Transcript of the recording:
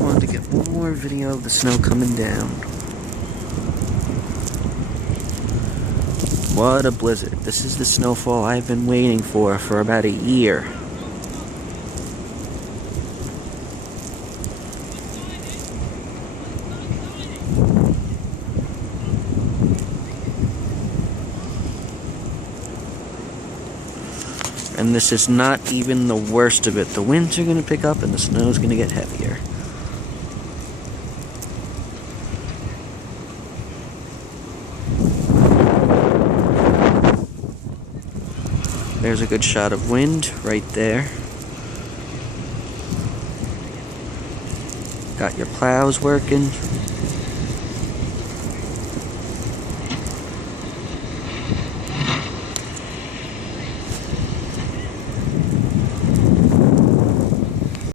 just wanted to get one more video of the snow coming down. What a blizzard. This is the snowfall I've been waiting for about a year. And this is not even the worst of it. The winds are going to pick up and the snow is going to get heavier. There's a good shot of wind right there. Got your plows working.